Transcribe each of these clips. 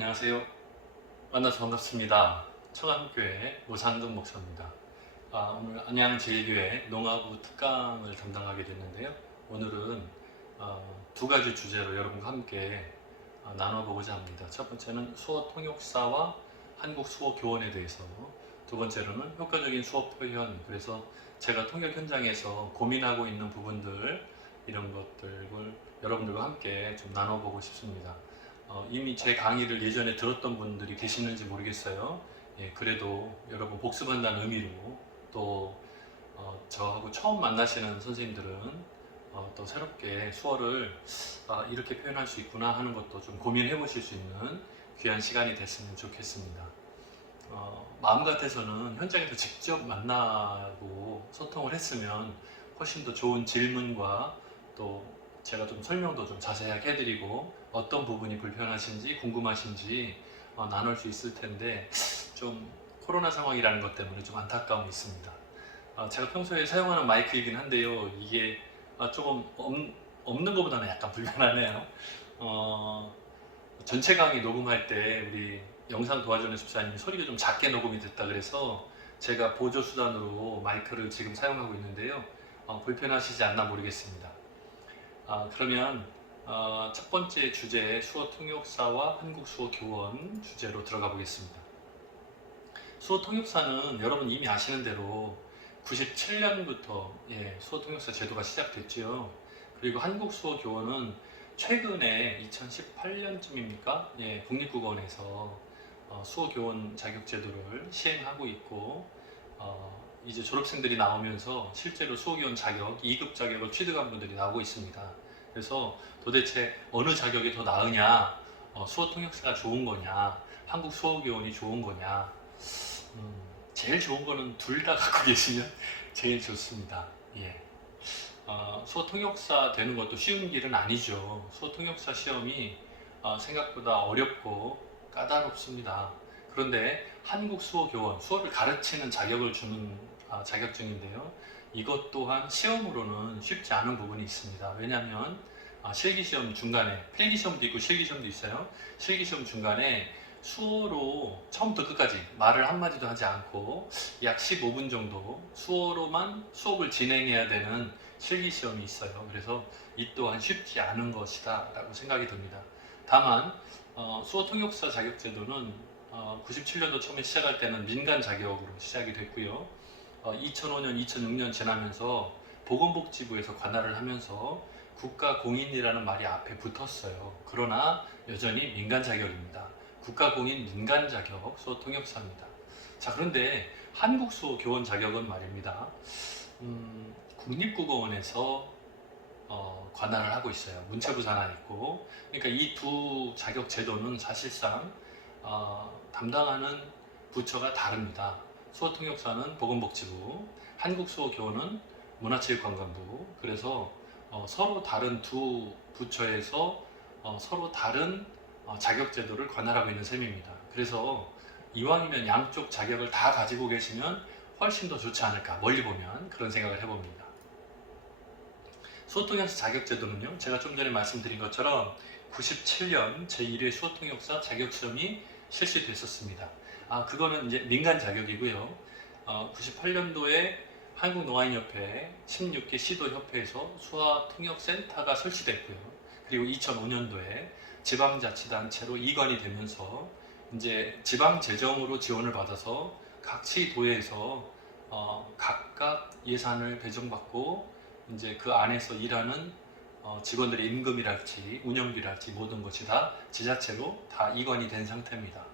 안녕하세요. 만나서 반갑습니다. 청암교회 모상동 목사입니다. 오늘 안양제일교회 농아부 특강을 담당하게 됐는데요. 오늘은 두 가지 주제로 여러분과 함께 나눠보고자 합니다. 첫 번째는 수어 통역사와 한국 수어 교원에 대해서, 두 번째로는 효과적인 수어 표현, 그래서 제가 통역 현장에서 고민하고 있는 부분들, 이런 것들을 여러분들과 함께 좀 나눠보고 싶습니다. 이미 제 강의를 예전에 들었던 분들이 계시는지 모르겠어요. 그래도 여러분 복습한다는 의미로 또 저하고 처음 만나시는 선생님들은 또 새롭게 수어를 이렇게 표현할 수 있구나 하는 것도 좀 고민해 보실 수 있는 귀한 시간이 됐으면 좋겠습니다. 마음 같아서는 현장에서 직접 만나고 소통을 했으면 훨씬 더 좋은 질문과 또 제가 좀 설명도 좀 자세하게 해드리고 어떤 부분이 불편하신지 궁금하신지 나눌 수 있을 텐데, 좀 코로나 상황이라는 것 때문에 좀 안타까움이 있습니다. 제가 평소에 사용하는 마이크이긴 한데요, 이게 조금 없는 것보다는 약간 불편하네요. 전체 강의 녹음할 때 우리 영상 도와주는 집사님이 소리가 좀 작게 녹음이 됐다 그래서 제가 보조 수단으로 마이크를 지금 사용하고 있는데요. 불편하시지 않나 모르겠습니다. 그러면 첫 번째 주제, 수어 통역사와 한국 수어 교원 주제로 들어가 보겠습니다. 수어 통역사는 여러분 이미 아시는 대로 97년부터 수어 통역사 제도가 시작됐죠. 그리고 한국 수어 교원은 최근에 2018년쯤입니까? 국립국어원에서 수어 교원 자격 제도를 시행하고 있고, 이제 졸업생들이 나오면서 실제로 수어 교원 자격, 2급 자격을 취득한 분들이 나오고 있습니다. 그래서 도대체 어느 자격이 더 나으냐, 수어 통역사가 좋은 거냐, 한국 수어 교원이 좋은 거냐, 제일 좋은 거는 둘 다 갖고 계시면 제일 좋습니다. 수어 통역사 되는 것도 쉬운 길은 아니죠. 수어 통역사 시험이 생각보다 어렵고 까다롭습니다. 그런데 한국 수어 교원, 수어를 가르치는 자격을 주는 자격증인데요. 이것 또한 시험으로는 쉽지 않은 부분이 있습니다. 왜냐하면 실기시험 중간에, 필기시험도 있고 실기시험도 있어요. 실기시험 중간에 수어로 처음부터 끝까지 말을 한마디도 하지 않고 약 15분 정도 수어로만 수업을 진행해야 되는 실기시험이 있어요. 그래서 이 또한 쉽지 않은 것이다 라고 생각이 듭니다. 다만 수어 통역사 자격제도는 97년도 처음에 시작할 때는 민간 자격으로 시작이 됐고요. 2005년, 2006년 지나면서 보건복지부에서 관할을 하면서 국가공인이라는 말이 앞에 붙었어요. 그러나 여전히 민간 자격입니다. 국가공인 민간 자격 수어 통역사입니다. 자, 그런데 한국 수어 교원 자격은 말입니다. 국립국어원에서 관할을 하고 있어요. 문체부 산하에 있고. 그러니까 이 두 자격 제도는 사실상 담당하는 부처가 다릅니다. 수어 통역사는 보건복지부, 한국 수어 교원은 문화체육관광부. 그래서 서로 다른 두 부처에서 서로 다른 자격 제도를 관할하고 있는 셈입니다. 그래서 이왕이면 양쪽 자격을 다 가지고 계시면 훨씬 더 좋지 않을까, 멀리 보면 그런 생각을 해봅니다. 수어통역사 자격제도는요, 제가 좀 전에 말씀드린 것처럼 97년 제1회 수어통역사 자격시험이 실시됐었습니다. 그거는 이제 민간 자격이고요. 98년도에 한국농아인협회 16개 시도협회에서 수어통역센터가 설치됐고요. 그리고 2005년도에 지방자치단체로 이관이 되면서 이제 지방재정으로 지원을 받아서 각 시도에서 각각 예산을 배정받고 이제 그 안에서 일하는 직원들의 임금이랄지 운영비랄지 모든 것이 다 지자체로 다 이관이 된 상태입니다.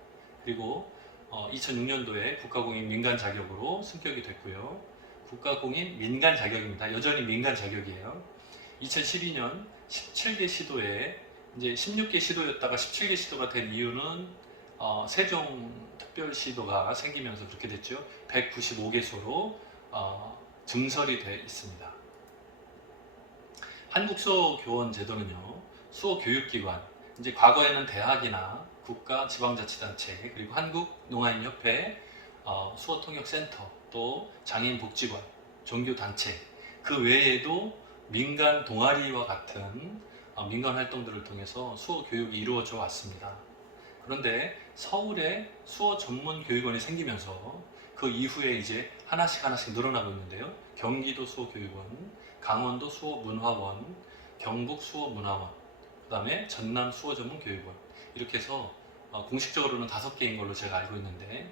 그리고 2006년도에 국가공인 민간 자격으로 승격이 됐고요. 국가공인 민간 자격입니다. 여전히 민간 자격이에요. 2012년 17개 시도에 이제 16개 시도였다가 17개 시도가 된 이유는 세종특별시도가 생기면서 그렇게 됐죠. 195개소로 증설이 되어 있습니다. 한국 수어 교원 제도는요, 수어 교육기관, 이제 과거에는 대학이나 국가 지방자치단체, 그리고 한국농아인협회, 수어통역센터, 또 장애인복지관, 종교단체, 그 외에도 민간 동아리와 같은 민간 활동들을 통해서 수어 교육이 이루어져 왔습니다. 그런데 서울에 수어 전문 교육원이 생기면서 그 이후에 이제 하나씩 늘어나고 있는데요. 경기도 수어교육원, 강원도 수어문화원, 경북 수어문화원, 그 다음에 전남 수어전문교육원, 이렇게 해서 공식적으로는 5개인 걸로 제가 알고 있는데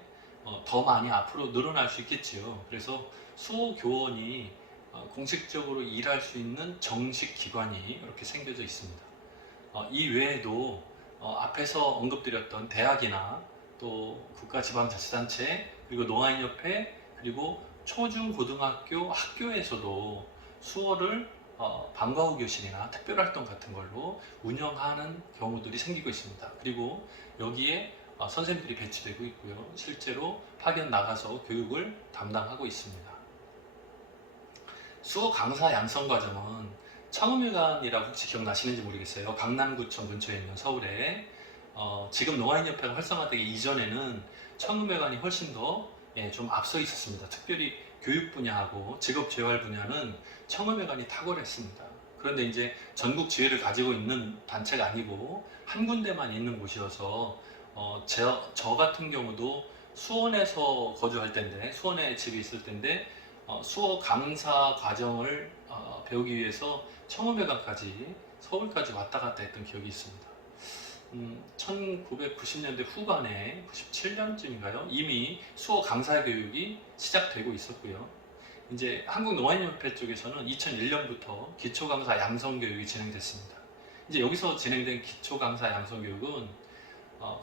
더 많이 앞으로 늘어날 수 있겠지요. 그래서 수어교원이 공식적으로 일할 수 있는 정식 기관이 이렇게 생겨져 있습니다. 이 외에도 앞에서 언급드렸던 대학이나 또 국가지방자치단체, 그리고 농아인협회, 그리고 초중고등학교 학교에서도 수어를 방과 후 교실이나 특별활동 같은 걸로 운영하는 경우들이 생기고 있습니다. 그리고 여기에 선생님들이 배치되고 있고요. 실제로 파견 나가서 교육을 담당하고 있습니다. 수어 강사 양성 과정은 청음회관이라고 혹시 기억나시는지 모르겠어요. 강남구청 근처에 있는 서울에 지금 농아인협회가 활성화되기 이전에는 청음회관이 훨씬 더 좀 앞서 있었습니다. 특별히 교육 분야하고 직업 재활 분야는 청음회관이 탁월했습니다. 그런데 이제 전국 지회를 가지고 있는 단체가 아니고 한 군데만 있는 곳이어서 저 같은 경우도 수원에서 거주할 때인데, 수원에 집이 있을 때인데 수어 강사 과정을 배우기 위해서 청음회관까지 서울까지 왔다 갔다 했던 기억이 있습니다. 1990년대 후반에 97년쯤인가요? 이미 수어 강사 교육이 시작되고 있었고요. 이제 한국농아인협회 쪽에서는 2001년부터 기초강사 양성 교육이 진행됐습니다. 이제 여기서 진행된 기초강사 양성 교육은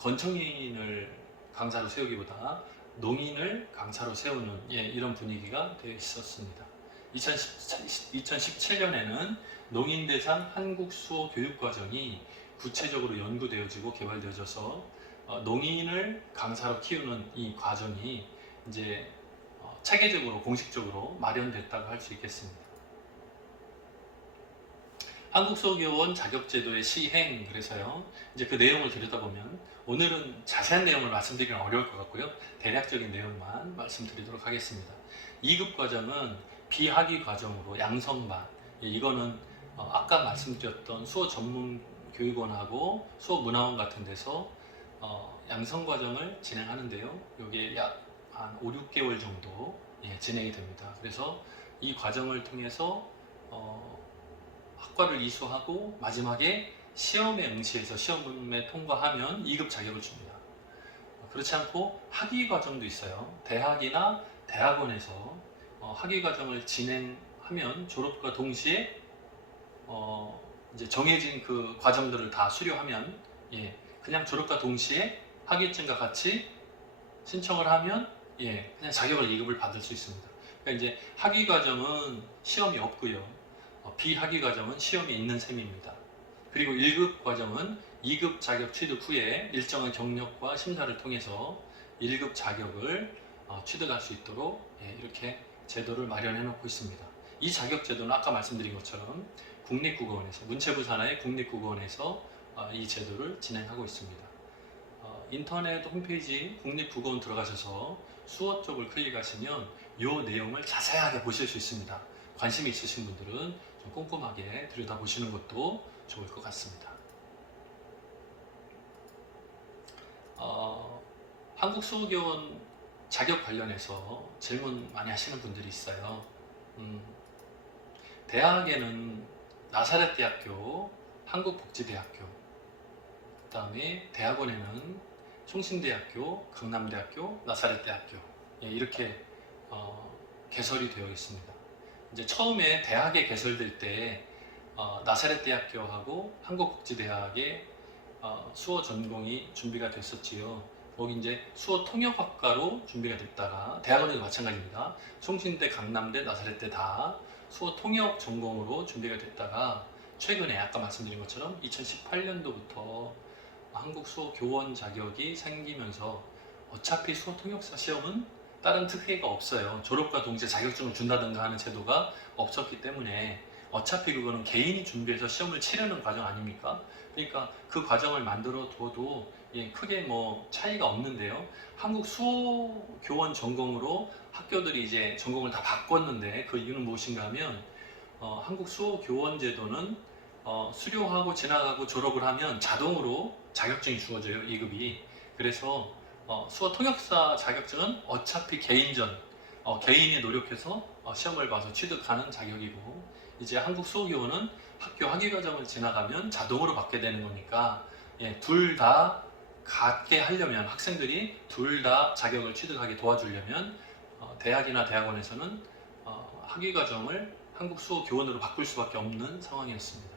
건청인을 강사로 세우기보다 농인을 강사로 세우는 이런 분위기가 되어 있었습니다. 2017년에는 농인 대상 한국 수어 교육 과정이 구체적으로 연구되어지고 개발되어져서 농인을 강사로 키우는 이 과정이 이제 체계적으로 공식적으로 마련됐다고 할 수 있겠습니다. 한국수어교원 자격제도의 시행, 그래서요 이제 그 내용을 들여다보면 오늘은 자세한 내용을 말씀드리기는 어려울 것 같고요. 대략적인 내용만 말씀드리도록 하겠습니다. 2급 과정은 비학위 과정으로 양성반, 이거는 아까 말씀드렸던 수어 전문 교육원하고 수어문화원 같은 데서 양성 과정을 진행하는데요. 이게 약 한 5, 6개월 정도 진행이 됩니다. 그래서 이 과정을 통해서 학과를 이수하고 마지막에 시험에 응시해서 시험에 통과하면 2급 자격을 줍니다. 그렇지 않고 학위 과정도 있어요. 대학이나 대학원에서 학위 과정을 진행하면 졸업과 동시에 이제 정해진 그 과정들을 다 수료하면 그냥 졸업과 동시에 학위증과 같이 신청을 하면 그냥 자격을 2급을 받을 수 있습니다. 그러니까 이제 학위 과정은 시험이 없고요. 비학위 과정은 시험이 있는 셈입니다. 그리고 1급 과정은 2급 자격 취득 후에 일정한 경력과 심사를 통해서 1급 자격을 취득할 수 있도록 이렇게 제도를 마련해 놓고 있습니다. 이 자격 제도는 아까 말씀드린 것처럼 국립국어원에서, 문체부 산하의 국립국어원에서 이 제도를 진행하고 있습니다. 인터넷 홈페이지 국립국어원 들어가셔서 수어 쪽을 클릭하시면 이 내용을 자세하게 보실 수 있습니다. 관심이 있으신 분들은 좀 꼼꼼하게 들여다보시는 것도 좋을 것 같습니다. 한국수어교원 자격 관련해서 질문 많이 하시는 분들이 있어요. 대학에는 나사렛대학교, 한국복지대학교, 그 다음에 대학원에는 총신대학교, 강남대학교, 나사렛대학교 이렇게 개설이 되어 있습니다. 이제 처음에 대학에 개설될 때 나사렛대학교하고 한국복지대학의 수어 전공이 준비가 됐었지요. 거기 이제 수어 통역학과로 준비가 됐다가, 대학원에도 마찬가지입니다. 총신대, 강남대, 나사렛대 다 수어 통역 전공으로 준비가 됐다가 최근에 아까 말씀드린 것처럼 2018년도부터 한국 수어 교원 자격이 생기면서 어차피 수어 통역사 시험은 다른 특혜가 없어요. 졸업과 동시에 자격증을 준다든가 하는 제도가 없었기 때문에 어차피 그거는 개인이 준비해서 시험을 치르는 과정 아닙니까? 그러니까 그 과정을 만들어 둬도 크게 뭐 차이가 없는데요. 한국 수어 교원 전공으로 학교들이 이제 전공을 다 바꿨는데 그 이유는 무엇인가 하면 한국 수어 교원 제도는 수료하고 지나가고 졸업을 하면 자동으로 자격증이 주어져요. 2급이. 그래서 수어 통역사 자격증은 어차피 개인전, 개인이 노력해서 시험을 봐서 취득하는 자격이고, 이제 한국 수어교원은 학교 학위과정을 지나가면 자동으로 받게 되는 거니까, 예, 둘 다 갖게 하려면, 학생들이 둘 다 자격을 취득하게 도와주려면 대학이나 대학원에서는 학위과정을 한국 수어교원으로 바꿀 수밖에 없는 상황이었습니다.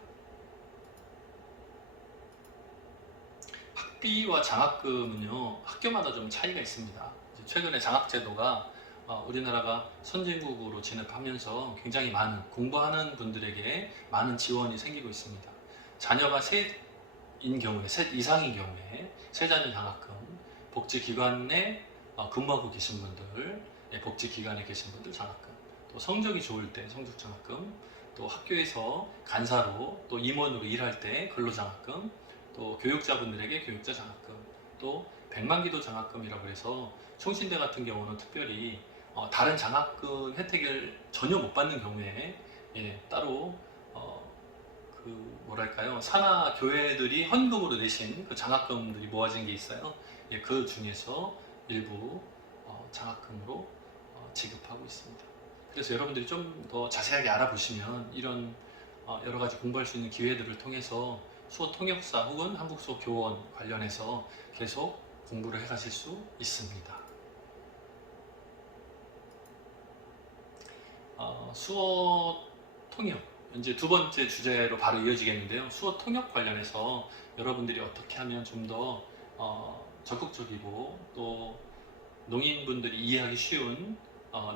학비와 장학금은요, 학교마다 좀 차이가 있습니다. 최근에 장학제도가 우리나라가 선진국으로 진입하면서 굉장히 많은 공부하는 분들에게 많은 지원이 생기고 있습니다. 자녀가 셋인 경우에, 셋 이상인 경우에 세자녀 장학금, 복지기관에 근무하고 계신 분들, 복지기관에 계신 분들 장학금, 또 성적이 좋을 때 성적 장학금, 또 학교에서 간사로 또 임원으로 일할 때 근로장학금, 또 교육자분들에게 교육자 장학금, 또 백만기도 장학금이라고 해서 총신대 같은 경우는 특별히 다른 장학금 혜택을 전혀 못 받는 경우에, 예, 따로 그 뭐랄까요, 산하 교회들이 헌금으로 내신 그 장학금들이 모아진 게 있어요. 예, 그 중에서 일부 장학금으로 지급하고 있습니다. 그래서 여러분들이 좀 더 자세하게 알아보시면 이런 여러 가지 공부할 수 있는 기회들을 통해서 수어 통역사 혹은 한국 수어 교원 관련해서 계속 공부를 해가실 수 있습니다. 수어 통역, 이제 두 번째 주제로 바로 이어지겠는데요. 수어 통역 관련해서 여러분들이 어떻게 하면 좀 더 적극적이고 또 농인분들이 이해하기 쉬운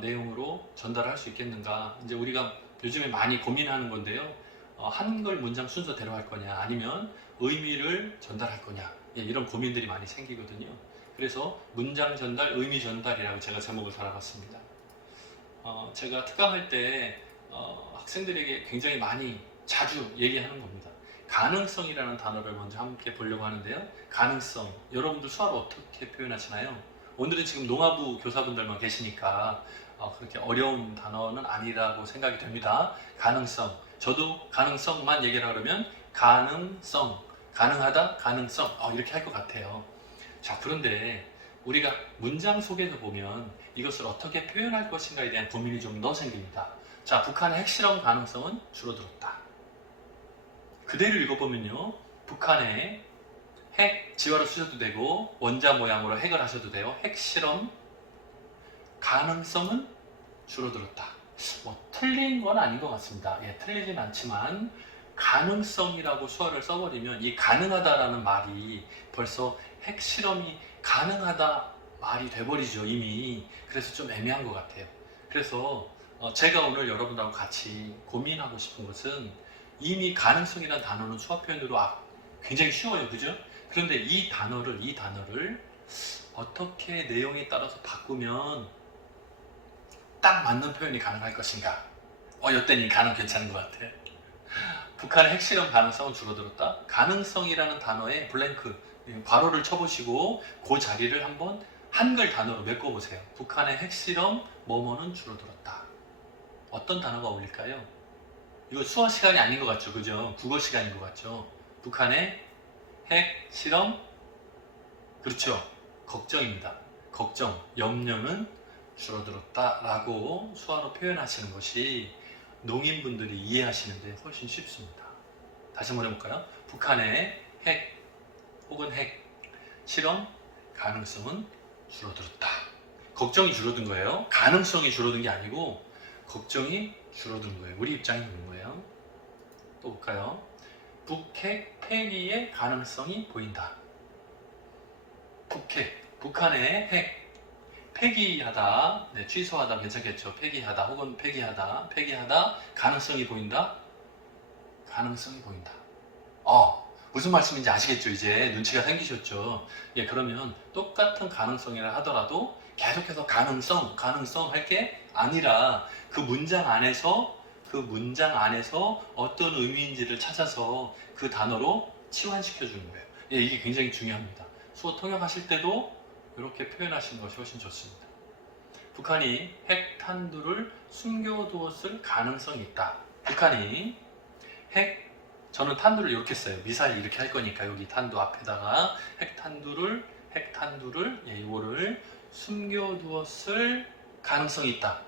내용으로 전달할 수 있겠는가. 이제 우리가 요즘에 많이 고민하는 건데요. 한글 문장 순서대로 할 거냐, 아니면 의미를 전달할 거냐, 예, 이런 고민들이 많이 생기거든요. 그래서 문장 전달, 의미 전달이라고 제가 제목을 달아봤습니다. 제가 특강할 때 학생들에게 굉장히 많이 자주 얘기하는 겁니다. 가능성이라는 단어를 먼저 함께 보려고 하는데요. 가능성, 여러분들 수화로 어떻게 표현하시나요? 오늘은 지금 농아부 교사분들만 계시니까 그렇게 어려운 단어는 아니라고 생각이 됩니다. 가능성, 저도 가능성만 얘기를 하려면 가능성, 가능하다, 가능성, 이렇게 할 것 같아요. 자, 그런데 우리가 문장 속에서 보면 이것을 어떻게 표현할 것인가에 대한 고민이 좀 더 생깁니다. 자, 북한의 핵실험 가능성은 줄어들었다. 그대로 읽어보면요, 북한의 핵, 지화로 쓰셔도 되고 원자 모양으로 핵을 하셔도 돼요. 핵실험 가능성은 줄어들었다. 틀린 건 아닌 것 같습니다. 예, 틀리진 않지만 가능성이라고 수화를 써버리면 이 가능하다라는 말이 벌써 핵실험이 가능하다 말이 돼버리죠, 이미. 그래서 좀 애매한 것 같아요. 그래서 제가 오늘 여러분들하고 같이 고민하고 싶은 것은, 이미 가능성이라는 단어는 수화 표현으로 굉장히 쉬워요, 그죠? 그런데 이 단어를 어떻게 내용에 따라서 바꾸면 딱 맞는 표현이 가능할 것인가? 이때는 이 가능 괜찮은 것 같아요. 북한의 핵실험 가능성은 줄어들었다. 가능성이라는 단어에 블랭크, 괄호를 쳐보시고 그 자리를 한번 한글 단어로 메꿔보세요. 북한의 핵실험 뭐뭐는 줄어들었다. 어떤 단어가 어울릴까요? 이거 수화 시간이 아닌 것 같죠, 그죠? 국어 시간인 것 같죠? 북한의 핵실험, 그렇죠? 걱정입니다. 걱정, 염려는 줄어들었다 라고 수화로 표현하시는 것이 농인분들이 이해하시는데 훨씬 쉽습니다. 다시 한번 해볼까요? 북한의 핵 혹은 핵 실험 가능성은 줄어들었다. 걱정이 줄어든 거예요. 가능성이 줄어든 게 아니고 걱정이 줄어든 거예요. 우리 입장이 그런 거예요. 또 볼까요? 북핵 폐기의 가능성이 보인다. 북핵, 북한의 핵 폐기하다, 네, 취소하다 괜찮겠죠. 폐기하다 혹은 폐기하다 가능성이 보인다. 가능성이 보인다. 무슨 말씀인지 아시겠죠? 이제 눈치가 생기셨죠? 예, 그러면 똑같은 가능성이라 하더라도 계속해서 가능성 할 게 아니라 그 문장 안에서 어떤 의미인지를 찾아서 그 단어로 치환시켜 주는 거예요. 예, 이게 굉장히 중요합니다. 수어 통역하실 때도 이렇게 표현하시는 것이 훨씬 좋습니다. 북한이 핵탄두를 숨겨두었을 가능성이 있다. 북한이 핵 저는 탄두를 이렇게 써요. 미사일 이렇게 할 거니까 여기 탄두 앞에다가 핵탄두를 예, 이거를 숨겨두었을 가능성이 있다.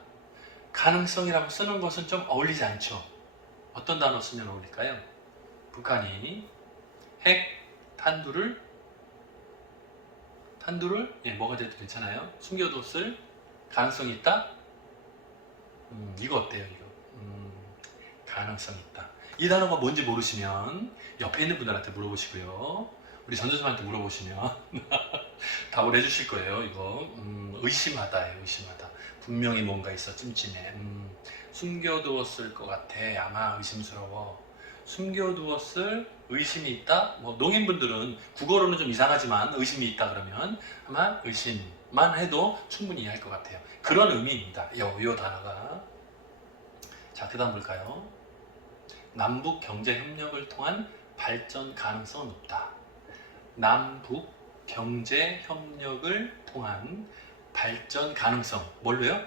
가능성이라고 쓰는 것은 좀 어울리지 않죠. 어떤 단어 쓰면 어울릴까요? 북한이 핵탄두를 예, 뭐가 돼도 괜찮아요. 숨겨뒀을 가능성이 있다. 이거 어때요? 이거 가능성이 있다. 이 단어가 뭔지 모르시면 옆에 있는 분들한테 물어보시고요. 우리 전도사님한테 물어보시면 답을 해주실 거예요. 이거 의심하다예요. 의심하다. 분명히 뭔가 있어. 찜찜해. 숨겨두었을 것 같아. 아마 의심스러워. 숨겨두었을 의심이 있다. 뭐 농인분들은 국어로는 좀 이상하지만 의심이 있다 그러면 아마 의심만 해도 충분히 이해할 것 같아요. 그런 의미입니다. 요 단어가. 자, 그 다음 볼까요? 남북 경제 협력을 통한 발전 가능성은 높다. 남북 경제 협력을 통한 발전 가능성. 뭘로요?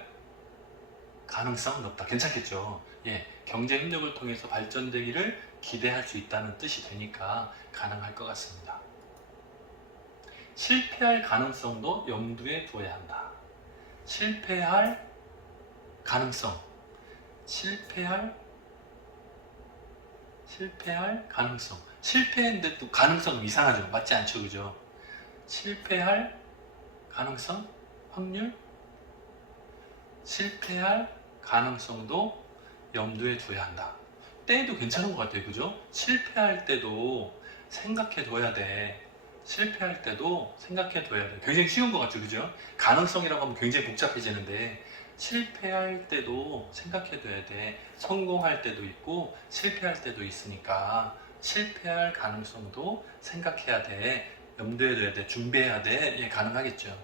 가능성은 높다. 괜찮겠죠? 예, 경제 협력을 통해서 발전되기를 기대할 수 있다는 뜻이 되니까 가능할 것 같습니다. 실패할 가능성도 염두에 두어야 한다. 실패할 가능성. 실패할 가능성. 실패했는데 또 가능성은 이상하죠. 맞지 않죠, 그죠? 실패할 가능성, 확률, 실패할 가능성도 염두에 둬야 한다. 때도 괜찮은 것 같아요, 그죠? 실패할 때도 생각해 둬야 돼. 실패할 때도 생각해 둬야 돼. 굉장히 쉬운 것 같죠, 그죠? 가능성이라고 하면 굉장히 복잡해지는데 실패할 때도 생각해 둬야 돼. 성공할 때도 있고 실패할 때도 있으니까 실패할 가능성도 생각해야 돼. 염두에 둬야 돼. 준비해야 돼. 예, 가능하겠죠.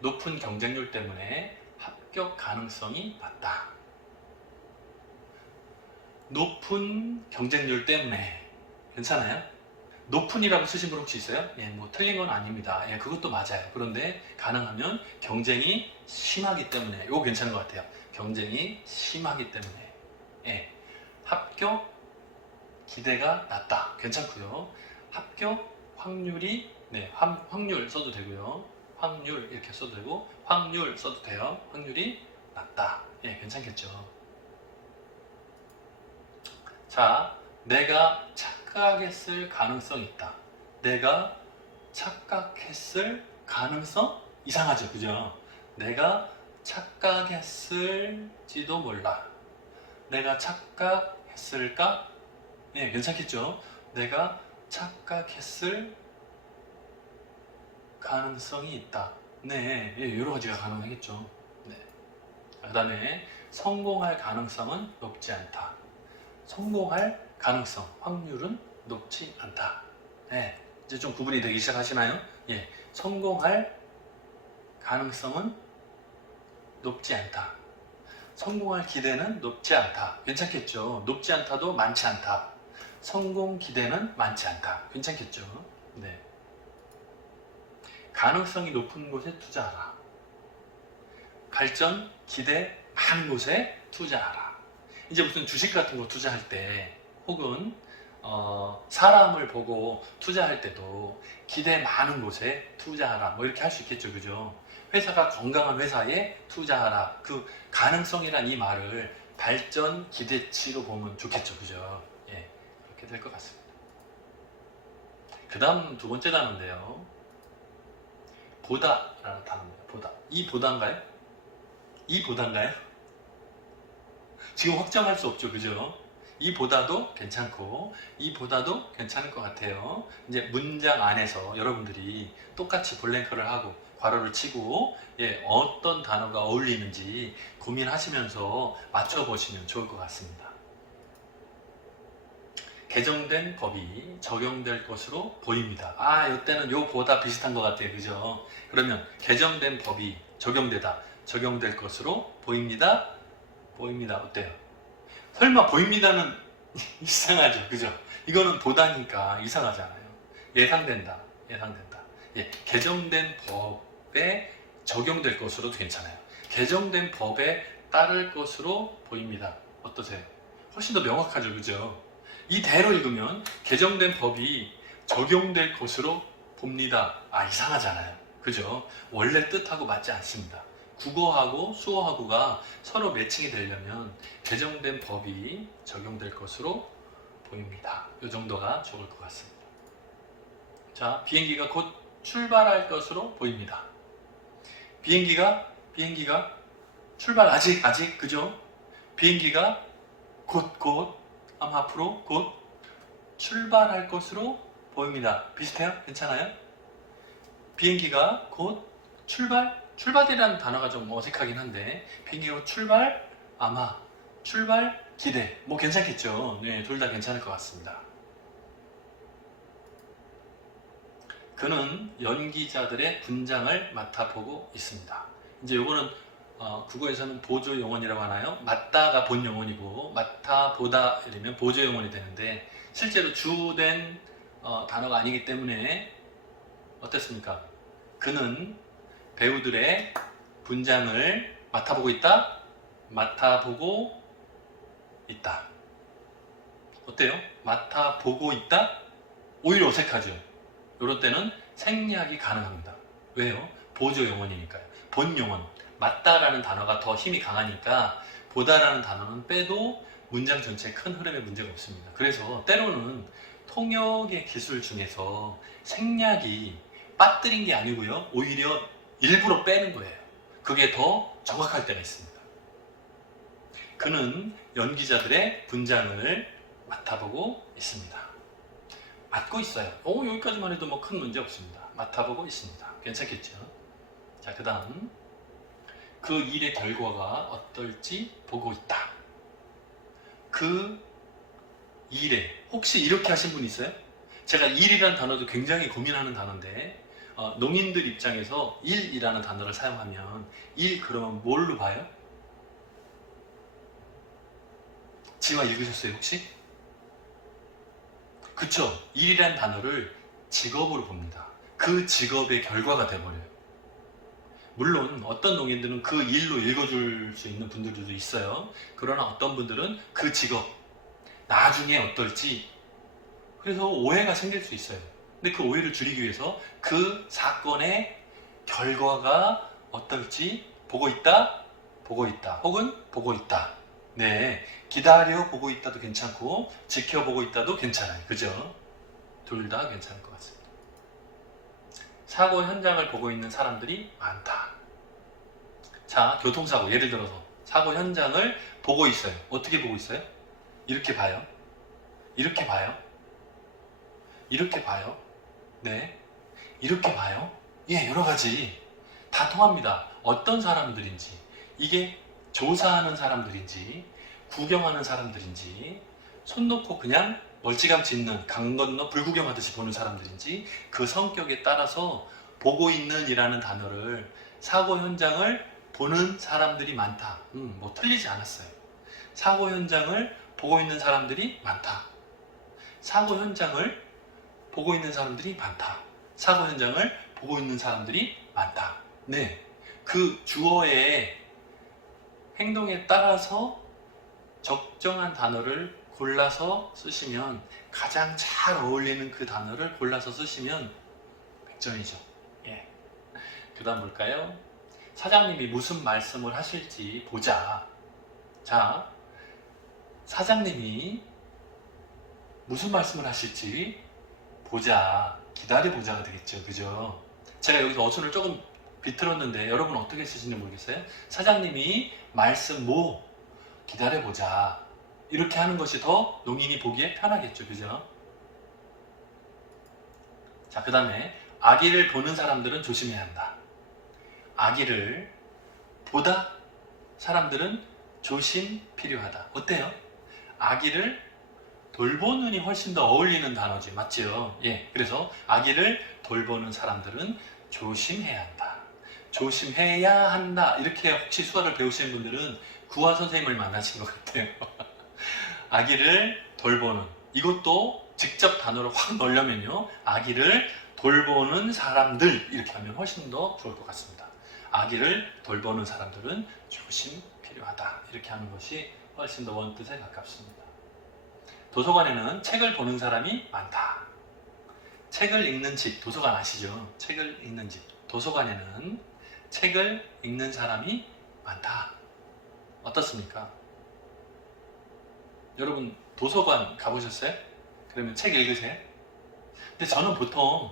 높은 경쟁률 때문에 합격 가능성이 낮다. 높은 경쟁률 때문에 괜찮아요? 높은이라고 쓰신 분 혹시 있어요? 예, 뭐 틀린 건 아닙니다. 예, 그것도 맞아요. 그런데 가능하면 경쟁이 심하기 때문에 이거 괜찮은 것 같아요. 경쟁이 심하기 때문에 예, 합격 기대가 낮다. 괜찮고요. 합격 확률이 네, 확률 써도 되고요. 확률 이렇게 써도 되고 확률 써도 돼요. 확률이 낮다. 예, 괜찮겠죠. 자, 내가 착각했을 가능성이 있다. 내가 착각했을 가능성? 이상하죠, 그죠? 내가 착각했을지도 몰라. 내가 착각했을까? 네, 괜찮겠죠? 내가 착각했을 가능성이 있다. 네, 예, 여러 가지가 가능하겠죠. 네. 그 다음에 성공할 가능성은 높지 않다. 성공할 가능성, 확률은 높지 않다. 네, 이제 좀 구분이 되기 시작하시나요? 예, 성공할 가능성은 높지 않다. 성공할 기대는 높지 않다. 괜찮겠죠? 높지 않다도 많지 않다. 성공 기대는 많지 않다. 괜찮겠죠? 네. 가능성이 높은 곳에 투자하라. 발전 기대 많은 곳에 투자하라. 이제 무슨 주식 같은 거 투자할 때 혹은 사람을 보고 투자할 때도 기대 많은 곳에 투자하라. 뭐 이렇게 할 수 있겠죠, 그죠? 회사가 건강한 회사에 투자하라. 그 가능성이란 이 말을 발전 기대치로 보면 좋겠죠, 그죠? 예, 그렇게 될 것 같습니다. 그 다음 두 번째 단어인데요. 보다라는 단어입니다. 보다. 이 보다인가요? 이 보다인가요? 지금 확정할 수 없죠, 그죠? 이 보다도 괜찮고 이 보다도 괜찮을 것 같아요. 이제 문장 안에서 여러분들이 똑같이 블랭크를 하고 괄호를 치고 예, 어떤 단어가 어울리는지 고민하시면서 맞춰보시면 좋을 것 같습니다. 개정된 법이 적용될 것으로 보입니다. 아, 이때는 요 보다 비슷한 것 같아요, 그죠? 그러면 개정된 법이 적용될 것으로 보입니다. 보입니다. 어때요? 설마 보입니다는 이상하죠, 그죠? 이거는 보다니까 이상하잖아요. 예상된다. 예, 개정된 법에 적용될 것으로도 괜찮아요. 개정된 법에 따를 것으로 보입니다. 어떠세요? 훨씬 더 명확하죠. 그죠? 이대로 읽으면 개정된 법이 적용될 것으로 봅니다. 아, 이상하잖아요. 그죠? 원래 뜻하고 맞지 않습니다. 국어하고 수어하고가 서로 매칭이 되려면 개정된 법이 적용될 것으로 보입니다. 이 정도가 좋을 것 같습니다. 자, 비행기가 곧 출발할 것으로 보입니다. 비행기가 출발 아직 그죠? 비행기가 곧 아마 앞으로 곧 출발할 것으로 보입니다. 비슷해요? 괜찮아요? 비행기가 곧 출발이라는 단어가 좀 어색하긴 한데 비행기가 곧 출발 아마 출발 기대 뭐 괜찮겠죠? 네, 둘 다 괜찮을 것 같습니다. 그는 연기자들의 분장을 맡아보고 있습니다. 이제 요거는 국어에서는 보조 용언이라고 하나요? 맡다가 본 용언이고 맡아보다 이러면 보조 용언이 되는데 실제로 주된 단어가 아니기 때문에 어땠습니까? 그는 배우들의 분장을 맡아보고 있다? 맡아보고 있다. 어때요? 맡아보고 있다? 오히려 어색하죠? 이럴 때는 생략이 가능합니다. 왜요? 보조 용언이니까요. 본 용언, 맞다라는 단어가 더 힘이 강하니까 보다라는 단어는 빼도 문장 전체에 큰 흐름에 문제가 없습니다. 그래서 때로는 통역의 기술 중에서 생략이 빠뜨린 게 아니고요. 오히려 일부러 빼는 거예요. 그게 더 정확할 때가 있습니다. 그는 연기자들의 분장을 맡아보고 있습니다. 맡고 있어요. 여기까지만 해도 뭐 큰 문제 없습니다. 맡아보고 있습니다. 괜찮겠죠? 자, 그 다음 그 일의 결과가 어떨지 보고 있다. 그 일에 혹시 이렇게 하신 분 있어요? 제가 일이라는 단어도 굉장히 고민하는 단어인데 농인들 입장에서 일이라는 단어를 사용하면 일 그러면 뭘로 봐요? 지화 읽으셨어요 혹시? 그쵸? 일이라는 단어를 직업으로 봅니다. 그 직업의 결과가 돼버려요. 물론 어떤 농인들은 그 일로 읽어줄 수 있는 분들도 있어요. 그러나 어떤 분들은 그 직업 나중에 어떨지 그래서 오해가 생길 수 있어요. 근데 그 오해를 줄이기 위해서 그 사건의 결과가 어떨지 보고 있다 혹은 보고 있다. 네, 기다려 보고 있다도 괜찮고 지켜보고 있다도 괜찮아요. 그죠? 둘 다 괜찮을 것 같습니다. 사고 현장을 보고 있는 사람들이 많다. 자, 교통사고 예를 들어서 사고 현장을 보고 있어요. 어떻게 보고 있어요? 이렇게 봐요. 이렇게 봐요. 이렇게 봐요. 네, 이렇게 봐요. 예, 여러 가지 다 통합니다. 어떤 사람들인지, 이게 조사하는 사람들인지, 구경하는 사람들인지, 손 놓고 그냥 멀찌감치 있는 강 건너 불구경하듯이 보는 사람들인지 그 성격에 따라서 보고 있는 이라는 단어를 사고 현장을 보는 사람들이 많다. 뭐 틀리지 않았어요. 사고 현장을 보고 있는 사람들이 많다. 사고 현장을 보고 있는 사람들이 많다. 사고 현장을 보고 있는 사람들이 많다. 네, 그 주어의 행동에 따라서 적정한 단어를 골라서 쓰시면 가장 잘 어울리는 그 단어를 골라서 쓰시면 100점이죠. 예. 그 다음 볼까요? 사장님이 무슨 말씀을 하실지 보자. 자, 사장님이 무슨 말씀을 하실지 보자. 기다려보자가 되겠죠. 그죠? 제가 여기서 어순을 조금 비틀었는데 여러분 어떻게 쓰시는지 모르겠어요? 사장님이 말씀 기다려보자. 이렇게 하는 것이 더 농인이 보기에 편하겠죠. 그죠? 자, 그 다음에 아기를 보는 사람들은 조심해야 한다. 아기를 보다 사람들은 조심 필요하다. 어때요? 아기를 돌보는이 훨씬 더 어울리는 단어지. 맞죠? 예. 그래서 아기를 돌보는 사람들은 조심해야 한다. 조심해야 한다. 이렇게 혹시 수화를 배우시는 분들은 구화 선생님을 만나신 것 같아요. 아기를 돌보는. 이것도 직접 단어를 확 넣으려면요. 아기를 돌보는 사람들. 이렇게 하면 훨씬 더 좋을 것 같습니다. 아기를 돌보는 사람들은 조심 필요하다. 이렇게 하는 것이 훨씬 더 원뜻에 가깝습니다. 도서관에는 책을 보는 사람이 많다. 책을 읽는 집, 도서관 아시죠? 책을 읽는 집. 도서관에는 책을 읽는 사람이 많다. 어떻습니까? 여러분 도서관 가보셨어요? 그러면 책 읽으세요? 근데 저는 보통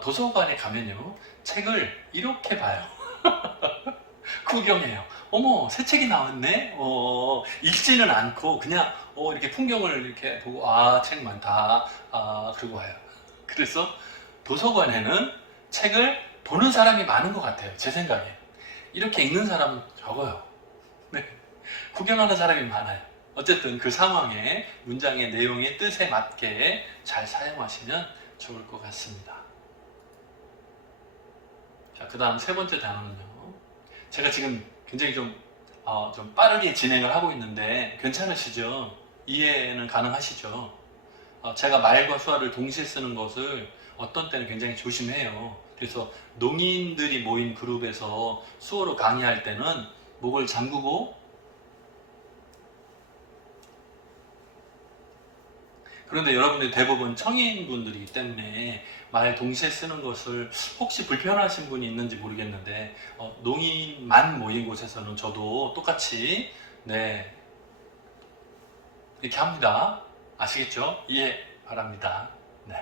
도서관에 가면요 책을 이렇게 봐요. 구경해요. 어머 새 책이 나왔네. 읽지는 않고 그냥 이렇게 풍경을 이렇게 보고 아 책 많다. 그러고 와요. 그래서 도서관에는 책을 보는 사람이 많은 것 같아요. 제 생각에 이렇게 읽는 사람은 적어요. 네. 구경하는 사람이 많아요. 어쨌든 그 상황에 문장의 내용의 뜻에 맞게 잘 사용하시면 좋을 것 같습니다. 자, 그 다음 세 번째 단어는요. 제가 지금 굉장히 좀 빠르게 진행을 하고 있는데 괜찮으시죠? 이해는 가능하시죠? 제가 말과 수화를 동시에 쓰는 것을 어떤 때는 굉장히 조심해요. 그래서 농인들이 모인 그룹에서 수어로 강의할 때는 목을 잠그고 그런데 여러분들이 대부분 청인분들이기 때문에 말 동시에 쓰는 것을 혹시 불편하신 분이 있는지 모르겠는데 농인만 모인 곳에서는 저도 똑같이 네 이렇게 합니다. 아시겠죠? 이해 바랍니다. 네.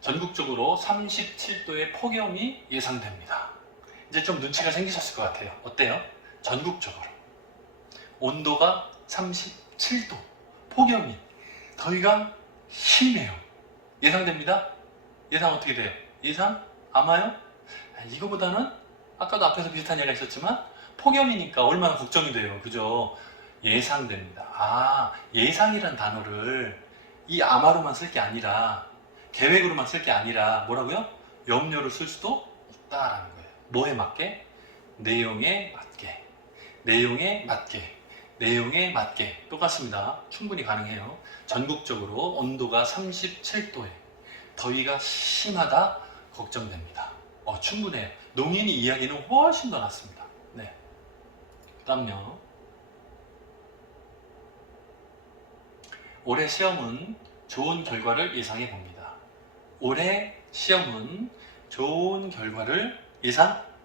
전국적으로 37도의 폭염이 예상됩니다. 이제 좀 눈치가 생기셨을 것 같아요. 어때요? 전국적으로 온도가 37도 폭염이 더위가 심해요. 예상됩니다. 예상 어떻게 돼요? 예상 아마요? 이거보다는 아까도 앞에서 비슷한 얘기가 있었지만 폭염이니까 얼마나 걱정이 돼요. 그죠? 예상됩니다. 예상이란 단어를 이 아마로만 쓸 게 아니라 계획으로만 쓸 게 아니라 뭐라고요? 염료를 쓸 수도 있다라는 거예요. 뭐에 맞게? 내용에 맞게. 내용에 맞게. 내용에 맞게. 똑같습니다. 충분히 가능해요. 전국적으로 온도가 37도에 더위가 심하다 걱정됩니다. 충분해요. 농인이 이야기는 훨씬 더 낫습니다. 네. 그 다음요. 올해 시험은 좋은 결과를 예상해 봅니다. 올해 시험은 좋은 결과를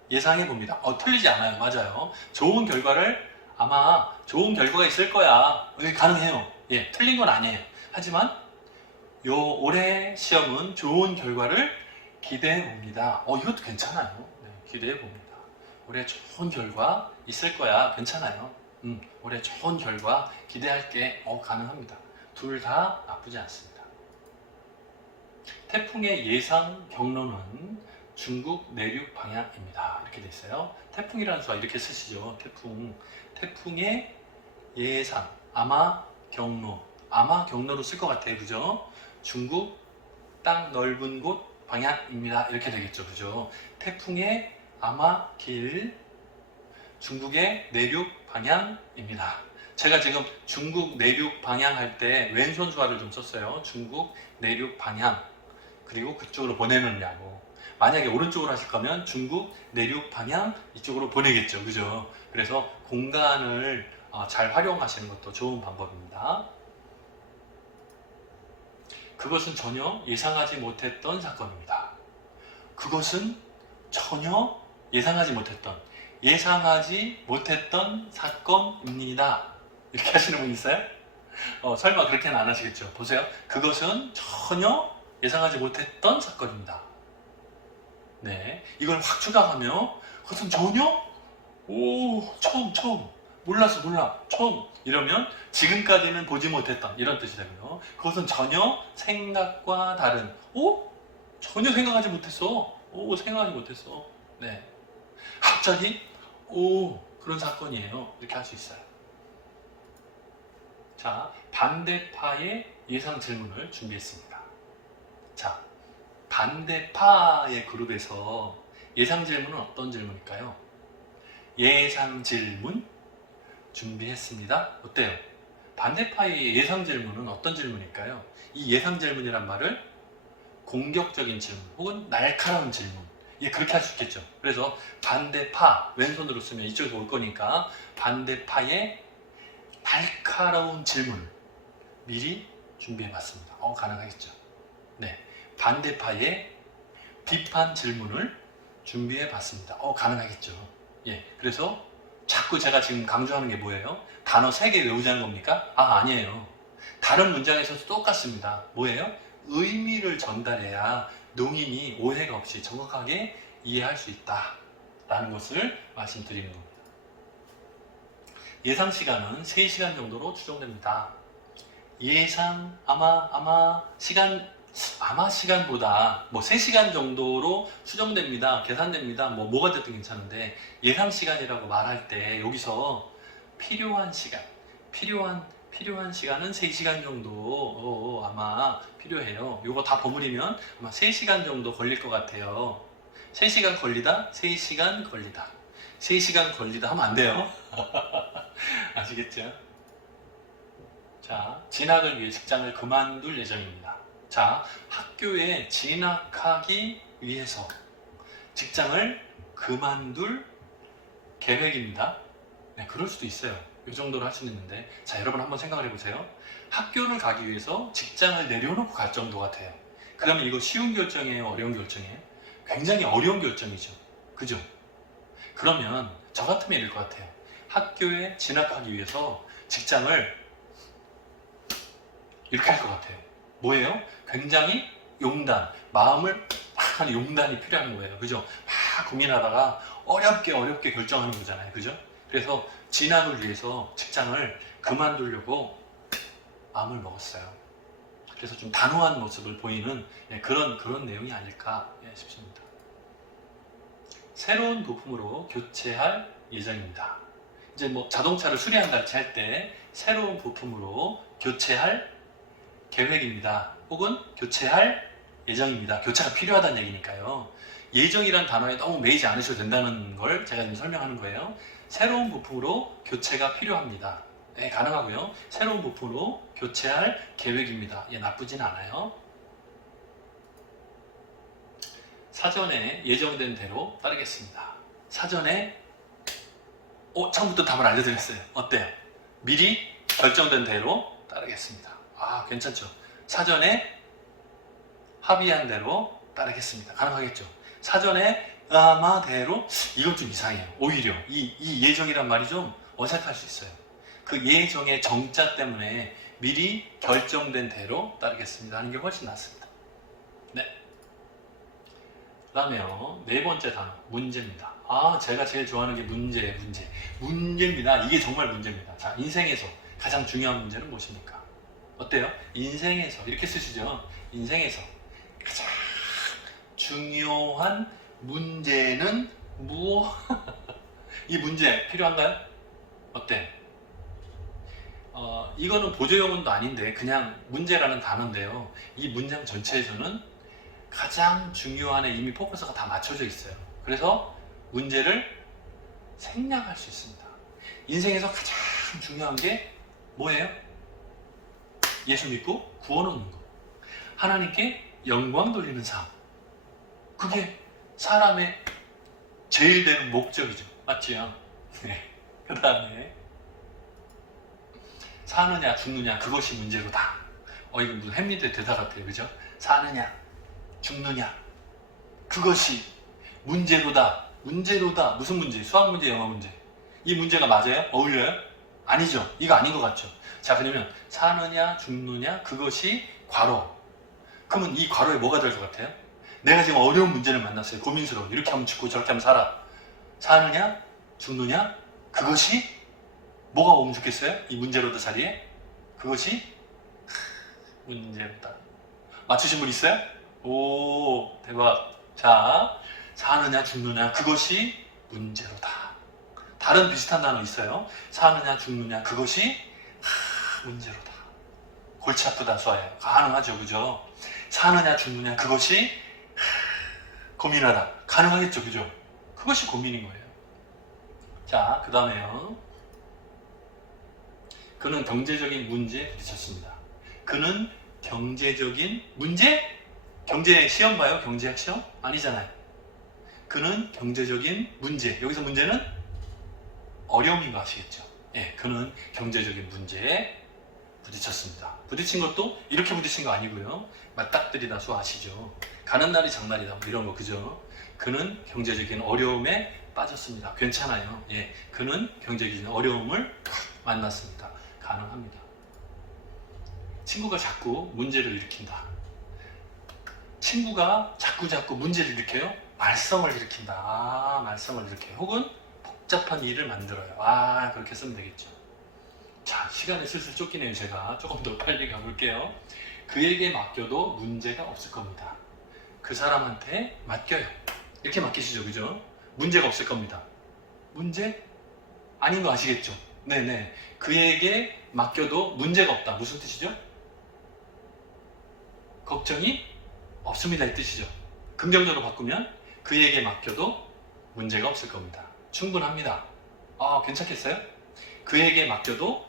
예상해 봅니다. 틀리지 않아요. 맞아요. 좋은 결과를 아마 좋은 결과가 있을 거야. 가능해요. 예, 틀린 건 아니에요. 하지만 올해 시험은 좋은 결과를 기대해 봅니다. 이것도 괜찮아요. 네, 기대해 봅니다. 올해 좋은 결과 있을 거야. 괜찮아요. 올해 좋은 결과 기대할게. 가능합니다. 둘 다 나쁘지 않습니다. 태풍의 예상 경로는 중국 내륙 방향입니다. 이렇게 돼 있어요. 태풍이라는 수와 이렇게 쓰시죠. 태풍의 예상, 아마 경로로 쓸 것 같아요. 그죠? 중국 땅 넓은 곳 방향입니다. 이렇게 되겠죠. 그죠? 태풍의 아마 길, 중국의 내륙 방향입니다. 제가 지금 중국 내륙 방향 할 때 왼손 수화를 좀 썼어요. 중국 내륙 방향. 그리고 그쪽으로 보내느냐고. 만약에 오른쪽으로 하실 거면 중국 내륙 방향 이쪽으로 보내겠죠. 그죠? 그래서 공간을 잘 활용하시는 것도 좋은 방법입니다. 그것은 전혀 예상하지 못했던 사건입니다. 그것은 전혀 예상하지 못했던 사건입니다. 이렇게 하시는 분 있어요? 설마 그렇게는 안 하시겠죠? 보세요. 그것은 전혀 예상하지 못했던 사건입니다. 네, 이걸 확 추가하면 그것은 전혀 처음 몰라 처음 이러면 지금까지는 보지 못했던 이런 뜻이 되고요. 그것은 전혀 생각과 다른 전혀 생각하지 못했어. 생각하지 못했어. 네, 갑자기 그런 사건이에요. 이렇게 할 수 있어요. 자, 반대파의 예상 질문을 준비했습니다. 자, 반대파의 그룹에서 예상 질문은 어떤 질문일까요? 예상 질문 준비했습니다. 어때요? 반대파의 예상 질문은 어떤 질문일까요? 이 예상 질문이란 말을 공격적인 질문 혹은 날카로운 질문 그렇게 할 수 있겠죠. 그래서 반대파 왼손으로 쓰면 이쪽에서 올 거니까 반대파의 날카로운 질문 미리 준비해봤습니다. 가능하겠죠? 네. 반대파의 비판 질문을 준비해봤습니다. 가능하겠죠? 예. 그래서 자꾸 제가 지금 강조하는 게 뭐예요? 단어 3개 외우자는 겁니까? 아니에요. 다른 문장에서도 똑같습니다. 뭐예요? 의미를 전달해야 농인이 오해가 없이 정확하게 이해할 수 있다 라는 것을 말씀드리는 겁니다. 예상 시간은 3시간 정도로 추정됩니다. 예상 아마 시간보다 3시간 정도로 추정됩니다. 계산됩니다. 뭐가 됐든 괜찮은데 예상 시간이라고 말할 때 여기서 필요한 시간은 3시간 정도 아마 필요해요. 이거 다 버무리면 아마 3시간 정도 걸릴 것 같아요. 3시간 걸리다, 3시간 걸리다. 3시간 걸리다 하면 안 돼요. 아시겠죠? 자, 진학을 위해 직장을 그만둘 예정입니다. 자, 학교에 진학하기 위해서 직장을 그만둘 계획입니다. 네, 그럴 수도 있어요. 이 정도로 할 수는 있는데, 자, 여러분 한번 생각을 해보세요. 학교를 가기 위해서 직장을 내려놓고 갈 정도 같아요. 그러면 이거 쉬운 결정이에요? 어려운 결정이에요? 굉장히 어려운 결정이죠. 그죠? 그러면 저 같으면 이럴 것 같아요. 학교에 진학하기 위해서 직장을 이렇게 할 것 같아요. 뭐예요? 굉장히 용단, 마음을 막 하는 용단이 필요한 거예요. 그죠? 막 고민하다가 어렵게 결정하는 거잖아요. 그죠? 그래서 진학을 위해서 직장을 그만두려고 마음을 먹었어요. 그래서 좀 단호한 모습을 보이는 그런 내용이 아닐까 싶습니다. 새로운 부품으로 교체할 예정입니다. 이제 자동차를 수리한달치 할 때 새로운 부품으로 교체할 계획입니다. 혹은 교체할 예정입니다. 교체가 필요하다는 얘기니까요. 예정이란 단어에 너무 매이지 않으셔도 된다는 걸 제가 지금 설명하는 거예요. 새로운 부품으로 교체가 필요합니다. 네, 가능하고요. 새로운 부품으로 교체할 계획입니다. 나쁘진 않아요. 사전에 예정된 대로 따르겠습니다. 사전에 처음부터 답을 알려드렸어요. 어때요? 미리 결정된 대로 따르겠습니다. 괜찮죠? 사전에 합의한 대로 따르겠습니다. 가능하겠죠? 사전에 아마대로 이건 좀 이상해요. 오히려 이 예정이란 말이 좀 어색할 수 있어요. 그 예정의 정자 때문에 미리 결정된 대로 따르겠습니다 하는 게 훨씬 낫습니다. 네. 그 다음에요. 4번째 단어 문제입니다. 제가 제일 좋아하는 게 문제입니다. 이게 정말 문제입니다. 자, 인생에서 가장 중요한 문제는 무엇입니까? 어때요? 인생에서 이렇게 쓰시죠. 인생에서 가장 중요한 문제는 무엇? 이 문제 필요한가요? 어때? 이거는 보조용어도 아닌데 그냥 문제라는 단어인데요. 이 문장 전체에서는 가장 중요한에 이미 포커스가 다 맞춰져 있어요. 그래서 문제를 생략할 수 있습니다. 인생에서 가장 중요한 게 뭐예요? 예수 믿고 구원 얻는 거. 하나님께 영광 돌리는 삶. 그게 사람의 제일 되는 목적이죠. 맞지요? 네. 그 다음에 사느냐 죽느냐 그것이 문제로다. 이거 무슨 햄릿의 대사 같아요. 그죠? 사느냐 죽느냐 그것이 문제로다. 무슨 문제? 수학 문제, 영어 문제. 이 문제가 맞아요? 어울려요? 아니죠. 이거 아닌 것 같죠? 자, 그러면 사느냐 죽느냐 그것이 괄호. 그러면 이 괄호에 뭐가 될 것 같아요? 내가 지금 어려운 문제를 만났어요. 고민스러워. 이렇게 하면 죽고 저렇게 하면 살아. 사느냐 죽느냐 그것이 뭐가 오면 좋겠어요? 이 문제로다 자리에? 그것이 문제로다. 맞추신 분 있어요? 오, 대박. 자, 사느냐 죽느냐 그것이 문제로다. 다른 비슷한 단어 있어요. 사느냐 죽느냐 그것이 문제로다. 골치 아프다 수아예요. 가능하죠. 그죠? 사느냐 죽느냐 그것이 고민하다. 가능하겠죠. 그죠? 그것이 고민인 거예요. 자, 그 다음에요. 그는 경제적인 문제에 부딪혔습니다. 그는 경제적인 문제? 경제 시험 봐요? 경제학 시험? 아니잖아요. 그는 경제적인 문제. 여기서 문제는 어려움인 거 아시겠죠? 예, 그는 경제적인 문제에 부딪혔습니다. 부딪힌 것도 이렇게 부딪힌 거 아니고요. 맞닥뜨리다수 아시죠? 가는 날이 장날이다 뭐 이런 거 그죠? 그는 경제적인 어려움에 빠졌습니다. 괜찮아요. 예, 그는 경제적인 어려움을 만났습니다. 가능합니다. 친구가 자꾸 문제를 일으킨다. 친구가 자꾸 문제를 일으켜요? 말썽을 일으킨다. 아, 말썽을 일으켜요. 혹은 복잡한 일을 만들어요. 아, 그렇게 쓰면 되겠죠. 자, 시간이 슬슬 쫓기네요. 제가 조금 더 빨리 가볼게요. 그에게 맡겨도 문제가 없을 겁니다. 그 사람한테 맡겨요. 이렇게 맡기시죠. 그죠? 문제가 없을 겁니다. 문제? 아닌 거 아시겠죠? 네네. 그에게 맡겨도 문제가 없다. 무슨 뜻이죠? 걱정이 없습니다. 이 뜻이죠. 긍정적으로 바꾸면 그에게 맡겨도 문제가 없을 겁니다. 충분합니다. 아, 괜찮겠어요? 그에게 맡겨도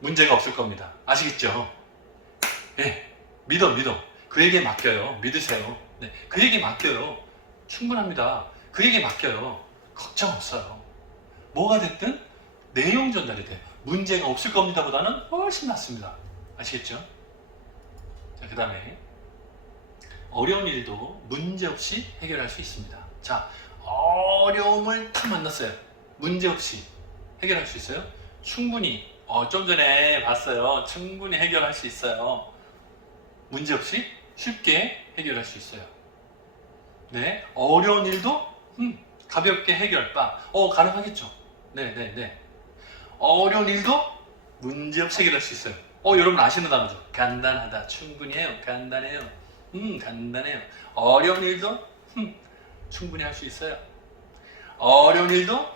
문제가 없을 겁니다. 아시겠죠? 네, 믿어. 그에게 맡겨요. 믿으세요. 네, 그에게 맡겨요. 충분합니다. 그에게 맡겨요. 걱정 없어요. 뭐가 됐든 내용 전달이 돼요. 문제가 없을 겁니다 보다는 훨씬 낫습니다. 아시겠죠? 자, 그 다음에 어려운 일도 문제없이 해결할 수 있습니다. 자, 어려움을 딱 만났어요. 문제없이 해결할 수 있어요? 충분히 좀 전에 봤어요. 충분히 해결할 수 있어요. 문제없이 쉽게 해결할 수 있어요. 네, 어려운 일도 가볍게 해결 가능하겠죠. 네. 어려운 일도 문제없이 해결할 수 있어요. 여러분 아시는 단어죠. 간단하다. 충분히 해요. 간단해요. 간단해요. 어려운 일도 충분히 할 수 있어요. 어려운 일도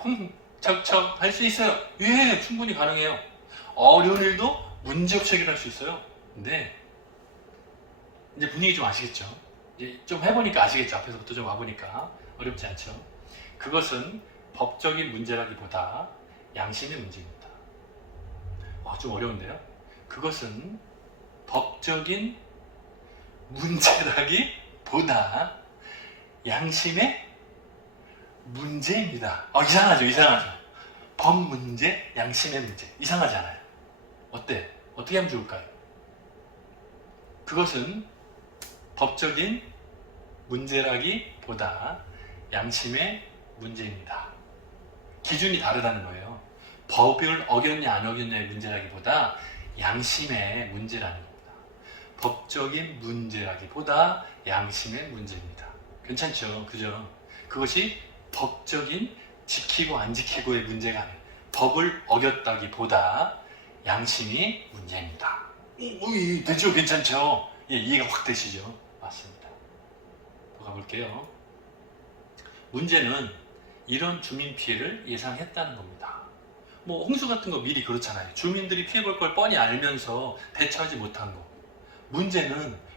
척척 할 수 있어요. 예, 충분히 가능해요. 어려운 일도 문제없이 해결할 수 있어요. 네. 이제 분위기 좀 아시겠죠? 이제 좀 해보니까 아시겠죠? 앞에서부터 좀 와보니까 어렵지 않죠? 그것은 법적인 문제라기보다 양심의 문제입니다. 좀 어려운데요? 그것은 법적인 문제라기보다 양심의 문제입니다. 이상하죠? 법 문제, 양심의 문제. 이상하지 않아요? 어때? 어떻게 하면 좋을까요? 그것은 법적인 문제라기보다 양심의 문제입니다. 기준이 다르다는 거예요. 법을 어겼냐 안 어겼냐의 문제라기보다 양심의 문제라는 겁니다. 법적인 문제라기보다 양심의 문제입니다. 괜찮죠? 그죠? 그것이 법적인 지키고 안 지키고의 문제가 아니에요. 법을 어겼다기보다 양심이 문제입니다. 되죠? 괜찮죠? 예, 이해가 확 되시죠? 맞습니다. 또 가볼게요. 문제는 이런 주민 피해를 예상했다는 겁니다. 홍수 같은 거 미리 그렇잖아요. 주민들이 피해볼 걸 뻔히 알면서 대처하지 못한 거.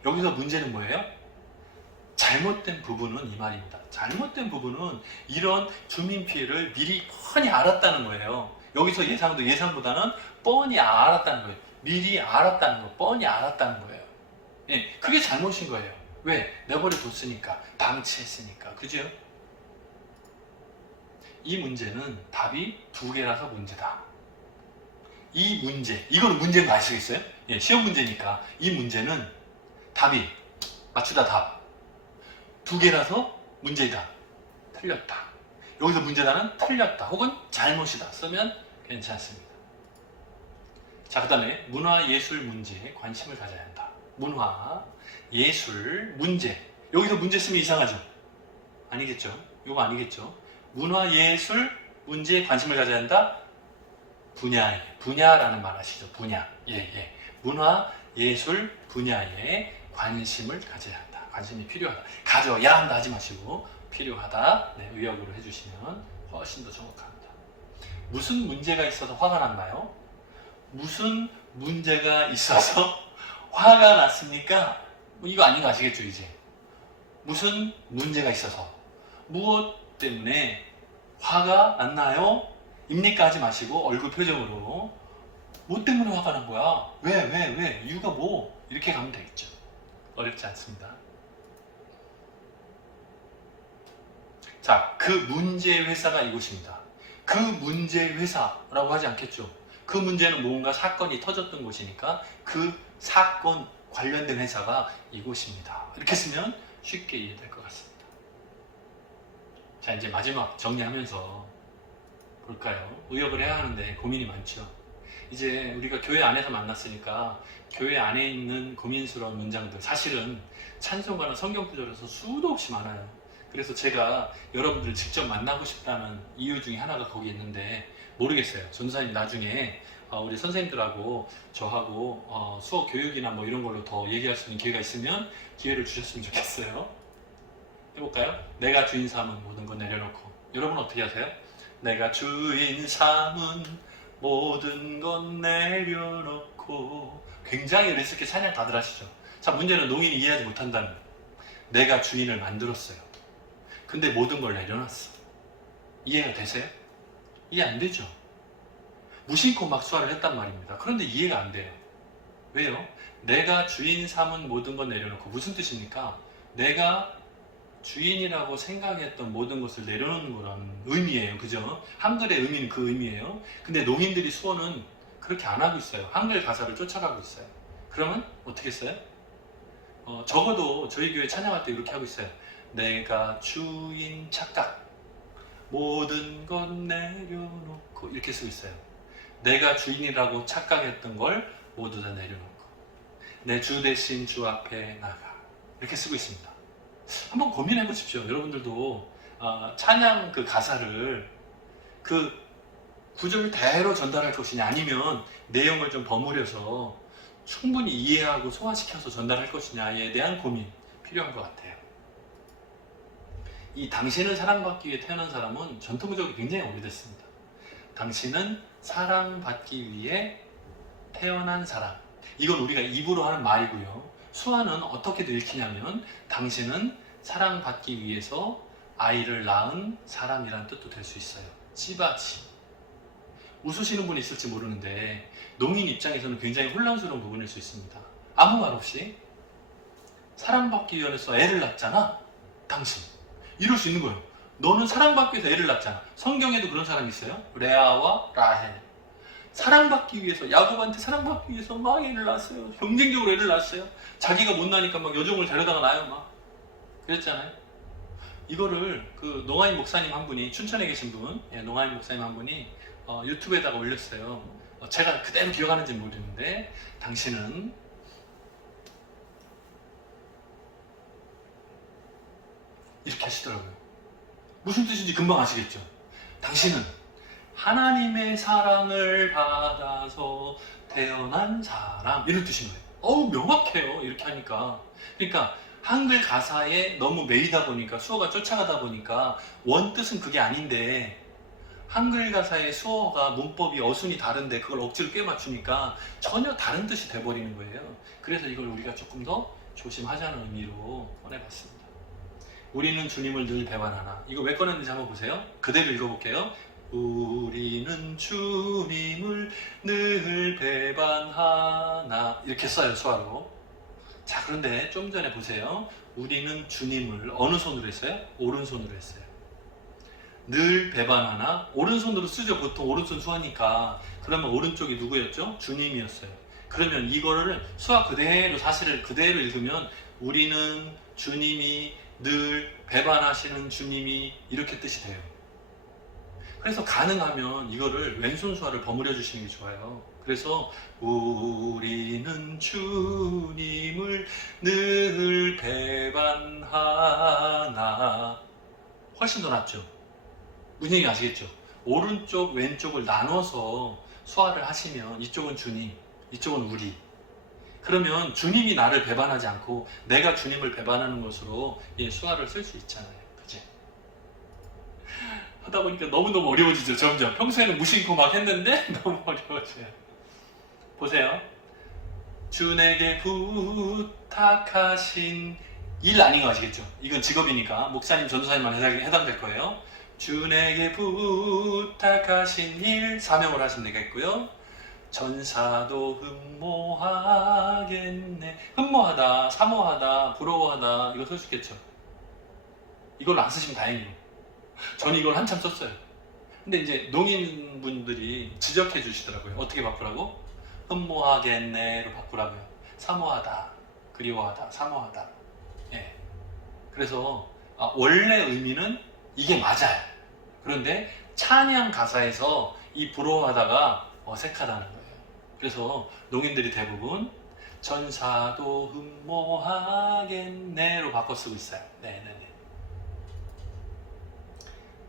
여기서 문제는 뭐예요? 잘못된 부분은 이 말입니다. 잘못된 부분은 이런 주민 피해를 미리 뻔히 알았다는 거예요. 여기서 예상보다는 뻔히 알았다는 거예요. 미리 알았다는 거, 뻔히 알았다는 거예요. 예, 그게 잘못인 거예요. 왜? 내버려 뒀으니까, 방치했으니까. 그죠? 이 문제는 답이 두 개라서 문제다. 이 문제, 이거는 문제인 거 아시겠어요? 예, 시험 문제니까 이 문제는 답이 맞추다 답. 두 개라서 문제이다. 틀렸다. 여기서 문제다는 틀렸다 혹은 잘못이다 쓰면 괜찮습니다. 자, 그 다음에 문화 예술 문제에 관심을 가져야 한다. 문화 예술 문제. 여기서 문제 쓰면 이상하죠? 아니겠죠? 이거 아니겠죠? 문화 예술 문제에 관심을 가져야 한다. 분야라는 말 아시죠? 분야. 예. 문화 예술 분야에 관심을 가져야 한다. 관심이 필요하다. 가져야 한다 하지 마시고 필요하다. 네, 의역으로 해주시면 훨씬 더 정확합니다. 무슨 문제가 있어서 화가 났나요? 무슨 문제가 있어서 화가 났습니까? 이거 아닌 거 아시겠죠, 이제? 무슨 문제가 있어서 무엇 때문에 화가 났나요? 입니까 하지 마시고 얼굴 표정으로 뭐 때문에 화가 난 거야? 왜? 이유가 뭐? 이렇게 가면 되겠죠. 어렵지 않습니다. 자, 그 문제의 회사가 이곳입니다. 그 문제의 회사라고 하지 않겠죠. 그 문제는 뭔가 사건이 터졌던 곳이니까 그 사건 관련된 회사가 이곳입니다. 이렇게 쓰면 쉽게 이해될 것 같습니다. 자, 이제 마지막 정리하면서 볼까요? 의역을 해야 하는데 고민이 많죠. 이제 우리가 교회 안에서 만났으니까 교회 안에 있는 고민스러운 문장들, 사실은 찬송가나 성경 구절에서 수도 없이 많아요. 그래서 제가 여러분들을 직접 만나고 싶다는 이유 중에 하나가 거기 있는데, 모르겠어요. 전도사님 나중에 우리 선생님들하고 저하고 수업 교육이나 뭐 이런 걸로 더 얘기할 수 있는 기회가 있으면 기회를 주셨으면 좋겠어요. 해볼까요? 내가 주인 삼은 모든 건 내려놓고. 여러분 어떻게 하세요? 내가 주인 삼은 모든 건 내려놓고. 굉장히 어렸을 찬양 다들 하시죠. 자, 문제는 농인이 이해하지 못한다면, 내가 주인을 만들었어요. 근데 모든 걸 내려놨어. 이해가 되세요? 이해 안 되죠? 무심코 막 수화를 했단 말입니다. 그런데 이해가 안 돼요. 왜요? 내가 주인 삼은 모든 건 내려놓고. 무슨 뜻입니까? 내가 주인이라고 생각했던 모든 것을 내려놓는 거라는 의미예요. 그죠? 한글의 의미는 그 의미예요. 근데 농인들이 수어는 그렇게 안 하고 있어요. 한글 가사를 쫓아가고 있어요. 그러면 어떻게 써요? 적어도 저희 교회 찬양할 때 이렇게 하고 있어요. 내가 주인 착각, 모든 건 내려놓고. 이렇게 쓰고 있어요. 내가 주인이라고 착각했던 걸 모두 다 내려놓고 내 주 대신 주 앞에 나가. 이렇게 쓰고 있습니다. 한번 고민해 보십시오. 여러분들도 찬양 그 가사를 그 구절대로 전달할 것이냐, 아니면 내용을 좀 버무려서 충분히 이해하고 소화시켜서 전달할 것이냐에 대한 고민 필요한 것 같아요. 이 당신은 사랑받기 위해 태어난 사람은 전통적으로 굉장히 오래됐습니다. 당신은 사랑받기 위해 태어난 사람. 이건 우리가 입으로 하는 말이고요. 수화는 어떻게 읽히냐면, 당신은 사랑받기 위해서 아이를 낳은 사람이란 뜻도 될 수 있어요. 찌바지. 웃으시는 분이 있을지 모르는데 농인 입장에서는 굉장히 혼란스러운 부분일 수 있습니다. 아무 말 없이 사랑받기 위해서 애를 낳잖아, 당신. 이럴 수 있는 거예요. 너는 사랑받기 위해서 애를 낳잖아. 성경에도 그런 사람이 있어요. 레아와 라헬. 사랑받기 위해서, 야곱한테 사랑받기 위해서 막 애를 낳았어요. 경쟁적으로 애를 낳았어요. 자기가 못 나니까 막 여종을 데려다가 낳아요. 막 그랬잖아요. 이거를 그 농아인 목사님 한 분이, 춘천에 계신 분, 농아인 목사님 한 분이 유튜브에다가 올렸어요. 제가 그대로 기억하는지 모르겠는데, 당신은 이렇게 하시더라고요. 무슨 뜻인지 금방 아시겠죠? 당신은 하나님의 사랑을 받아서 태어난 사람, 이런 뜻인 거예요. 어우, 명확해요. 이렇게 하니까. 그러니까 한글 가사에 너무 매이다 보니까, 수어가 쫓아가다 보니까 원뜻은 그게 아닌데, 한글 가사의 수어가 문법이 어순이 다른데 그걸 억지로 꿰맞추니까 전혀 다른 뜻이 돼버리는 거예요. 그래서 이걸 우리가 조금 더 조심하자는 의미로 꺼내봤습니다. 우리는 주님을 늘 배반하나. 이거 왜 꺼냈는지 한번 보세요. 그대로 읽어볼게요. 우리는 주님을 늘 배반하나. 이렇게 써요, 수화로. 자, 그런데 좀 전에 보세요. 우리는 주님을 어느 손으로 했어요? 오른손으로 했어요. 늘 배반하나. 오른손으로 쓰죠. 보통 오른손 수화니까. 그러면 오른쪽이 누구였죠? 주님이었어요. 그러면 이거를 수화 그대로, 사실을 그대로 읽으면 우리는 주님이 늘 배반하시는 주님이, 이렇게 뜻이 돼요. 그래서 가능하면 이거를 왼손 수화를 버무려 주시는 게 좋아요. 그래서 우리는 주님을 늘 배반하나. 훨씬 더 낫죠. 무슨 얘기 아시겠죠? 오른쪽 왼쪽을 나눠서 수화를 하시면 이쪽은 주님, 이쪽은 우리. 그러면 주님이 나를 배반하지 않고 내가 주님을 배반하는 것으로 수화를 쓸 수 있잖아요. 그치? 하다 보니까 너무너무 어려워지죠. 점점. 평소에는 무심코 막 했는데 너무 어려워져요. 보세요. 주에게 부탁하신 일 아닌 거 아시겠죠? 이건 직업이니까 목사님, 전도사님만 해당될 거예요. 주에게 부탁하신 일, 사명을 하시면 되겠고요. 전사도 흠모하겠네. 흠모하다, 사모하다, 부러워하다, 이거 쓸 수 있겠죠? 이걸 안 쓰시면 다행이에요. 저는 이걸 한참 썼어요. 근데 이제 농인분들이 지적해 주시더라고요. 어떻게 바꾸라고? 흠모하겠네로 바꾸라고요. 사모하다, 그리워하다, 사모하다. 예. 그래서 원래 의미는 이게 맞아요. 그런데 찬양 가사에서 이 부러워하다가 어색하다는 거예요. 그래서 농인들이 대부분 전사도 흠모하겠네로 바꿔 쓰고 있어요. 네네네.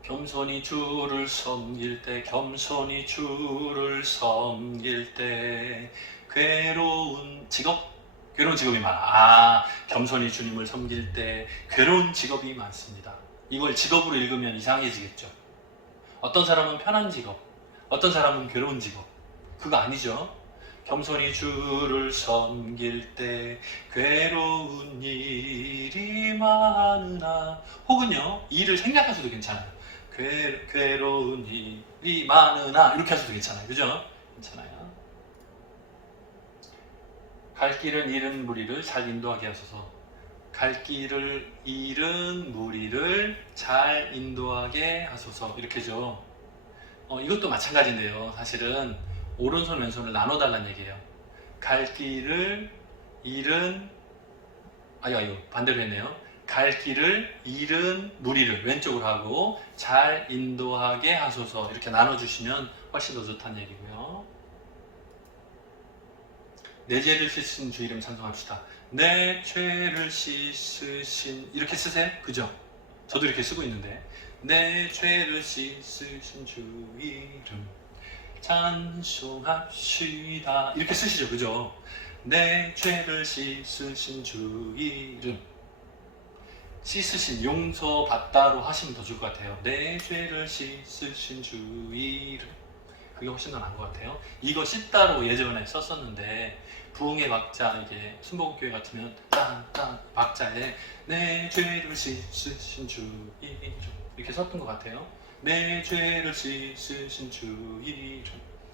겸손히 주를 섬길 때, 겸손히 주를 섬길 때, 괴로운 직업이 많아. 겸손히 주님을 섬길 때 괴로운 직업이 많습니다. 이걸 직업으로 읽으면 이상해지겠죠. 어떤 사람은 편한 직업, 어떤 사람은 괴로운 직업. 그거 아니죠. 겸손히 주를 섬길 때 괴로운 일이 많으나, 혹은요, 일을 생략하셔도 괜찮아요. 괴로운 일이 많으나 이렇게 하셔도 괜찮아요. 그죠? 괜찮아요. 갈 길을 잃은 무리를 잘 인도하게 하소서. 갈 길을 잃은 무리를 잘 인도하게 하소서. 이렇게죠. 이것도 마찬가지인데요. 사실은 오른손 왼손을 나눠달라는 얘기예요. 갈 길을 잃은, 반대로 했네요. 갈 길을 잃은 무리를 왼쪽으로 하고 잘 인도하게 하소서. 이렇게 나눠주시면 훨씬 더 좋다는 얘기고요. 내 죄를 씻으신 주 이름 찬송합시다. 내 죄를 씻으신, 이렇게 쓰세요? 그죠? 저도 이렇게 쓰고 있는데, 내 죄를 씻으신 주 이름 찬송합시다. 이렇게 쓰시죠? 그죠? 내 죄를 씻으신 주 이름. 씻으신, 용서받다로 하시면 더 좋을 것 같아요. 내 죄를 씻으신 주 이름. 그게 훨씬 더 나은 것 같아요. 이거 씻다로 예전에 썼었는데, 부흥의 박자, 이게 순복음교회 같으면 딴딴 박자에 내 죄를 씻으신 주 이름 이렇게 썼던 것 같아요. 내 죄를 씻으신 주 이름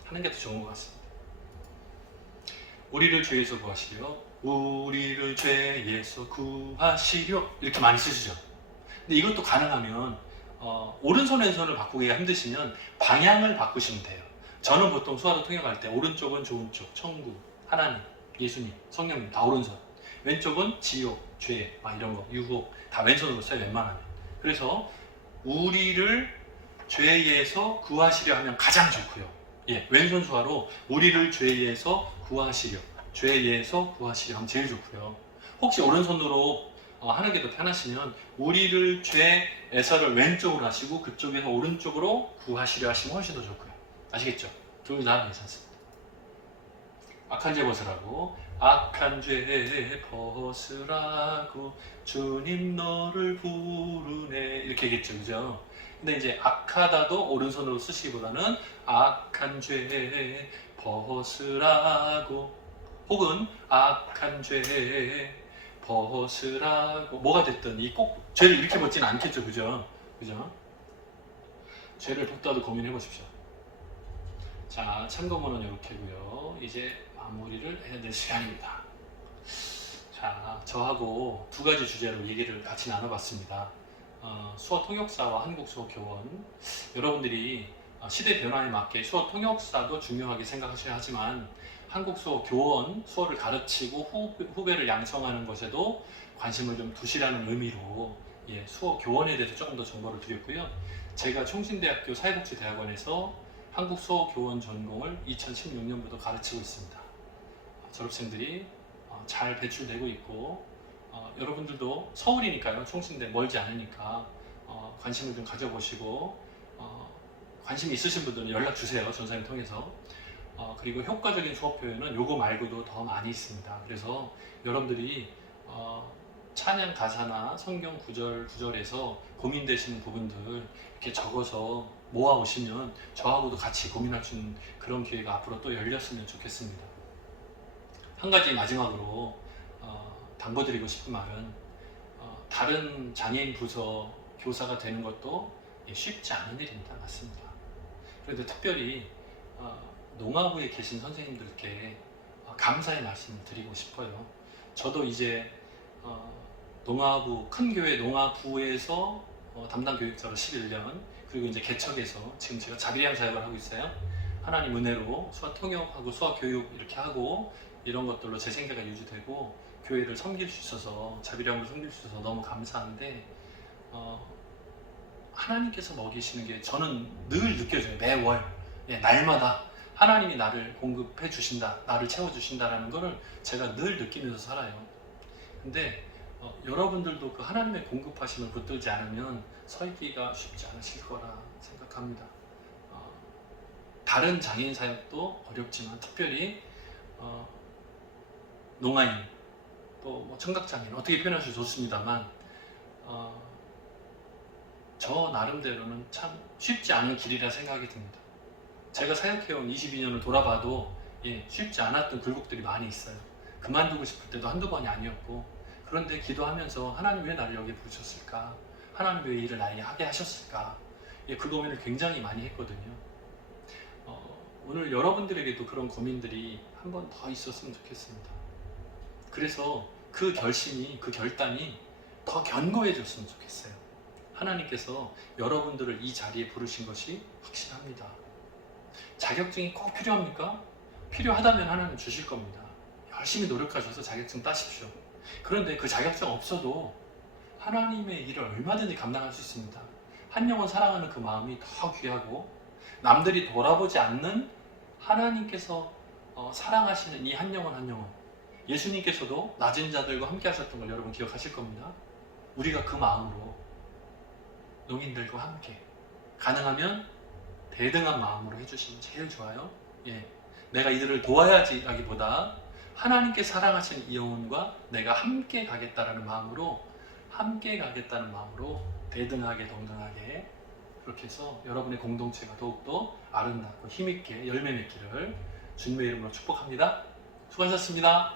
하는 게 더 좋은 것 같습니다. 우리를 죄에서 구하시려, 우리를 죄에서 구하시려, 이렇게 많이 쓰시죠. 근데 이것도 가능하면 오른손 왼손을 바꾸기가 힘드시면 방향을 바꾸시면 돼요. 저는 보통 수화로 통역할 때 오른쪽은 좋은 쪽, 천국, 하나님, 예수님, 성령님 다 오른손, 왼쪽은 지옥, 죄, 이런 거, 유혹 다 왼손으로 써요, 웬만하면. 그래서 우리를 죄에서 구하시려 하면 가장 좋고요. 예, 왼손 수화로 우리를 죄에서 구하시려, 죄에서 구하시려 하면 제일 좋고요. 혹시 오른손으로 하는 게 더 편하시면 우리를 죄에서를 왼쪽으로 하시고 그쪽에서 오른쪽으로 구하시려 하시면 훨씬 더 좋고요. 아시겠죠? 둘 다 괜찮습니다. 악한 죄 벗으라고, 악한 죄 벗으라고 주님 너를 부르네, 이렇게 얘기했죠. 그죠? 근데 이제 악하다도 오른손으로 쓰시기보다는 악한 죄 벗으라고, 혹은 악한 죄 벗으라고, 뭐가 됐든 이 꼭 죄를 이렇게 벗지는 않겠죠. 그죠? 그죠? 죄를 벗다도 고민해 보십시오. 자, 참고문은 이렇게고요. 이제 마무리를 해야 될 시간입니다. 자, 저하고 두 가지 주제로 얘기를 같이 나눠봤습니다. 수어 통역사와 한국 수어 교원. 여러분들이 시대 변화에 맞게 수어 통역사도 중요하게 생각하셔야 하지만 한국 수어 교원, 수어를 가르치고 후배를 양성하는 것에도 관심을 좀 두시라는 의미로 수어 교원에 대해서 조금 더 정보를 드렸고요. 제가 총신대학교 사회복지대학원에서 한국 수어 교원 전공을 2016년부터 가르치고 있습니다. 졸업생들이 잘 배출되고 있고, 여러분들도 서울이니까요, 총신대 멀지 않으니까 관심을 좀 가져보시고, 관심 있으신 분들은 연락 주세요, 전사님 통해서. 그리고 효과적인 수업 표현은 요거 말고도 더 많이 있습니다. 그래서 여러분들이 찬양 가사나 성경 구절에서 고민되시는 부분들 이렇게 적어서 모아 오시면 저하고도 같이 고민할 수 있는 그런 기회가 앞으로 또 열렸으면 좋겠습니다. 한 가지 마지막으로 당부드리고 싶은 말은, 다른 장애인 부서 교사가 되는 것도 쉽지 않은 일입니다. 맞습니다. 그런데 특별히 농아부에 계신 선생님들께 감사의 말씀을 드리고 싶어요. 저도 이제 농아부, 큰 교회 농아부에서 담당 교육자로 11년, 그리고 이제 개척에서 지금 제가 자비양 사역을 하고 있어요. 하나님 은혜로 수화 통역하고 수화 교육 이렇게 하고 이런 것들로 제 생계가 유지되고 교회를 섬길 수 있어서 자비량으로 섬길 수 있어서 너무 감사한데 하나님께서 먹이시는 게 저는 늘 느껴져요. 매월 날마다 하나님이 나를 공급해 주신다, 나를 채워 주신다라는 거를 제가 늘 느끼면서 살아요. 근데 여러분들도 그 하나님의 공급하심을 붙들지 않으면 서 있기가 쉽지 않으실 거라 생각합니다. 다른 장애인 사역도 어렵지만 특별히 농아인 또 뭐 청각장애인 어떻게 표현하셔도 좋습니다만 저 나름대로는 참 쉽지 않은 길이라 생각이 듭니다. 제가 사역해온 22년을 돌아봐도 쉽지 않았던 굴곡들이 많이 있어요. 그만두고 싶을 때도 한두 번이 아니었고, 그런데 기도하면서 하나님 왜 나를 여기 부르셨을까? 하나님 왜 일을 나에게 하게 하셨을까? 그 고민을 굉장히 많이 했거든요. 오늘 여러분들에게도 그런 고민들이 한 번 더 있었으면 좋겠습니다. 그래서 그 결심이, 그 결단이 더 견고해졌으면 좋겠어요. 하나님께서 여러분들을 이 자리에 부르신 것이 확실합니다. 자격증이 꼭 필요합니까? 필요하다면 하나님 주실 겁니다. 열심히 노력하셔서 자격증 따십시오. 그런데 그 자격증 없어도 하나님의 일을 얼마든지 감당할 수 있습니다. 한 영혼 사랑하는 그 마음이 더 귀하고 남들이 돌아보지 않는 하나님께서 사랑하시는 이 한 영혼 한 영혼, 예수님께서도 낮은 자들과 함께 하셨던 걸 여러분 기억하실 겁니다. 우리가 그 마음으로 농인들과 함께 가능하면 대등한 마음으로 해주시면 제일 좋아요. 내가 이들을 도와야지 라기보다 하나님께 사랑하시는 이 영혼과 내가 함께 가겠다는 마음으로 대등하게 동등하게 그렇게 해서 여러분의 공동체가 더욱더 아름답고 힘있게 열매 맺기를 주님의 이름으로 축복합니다. 수고하셨습니다.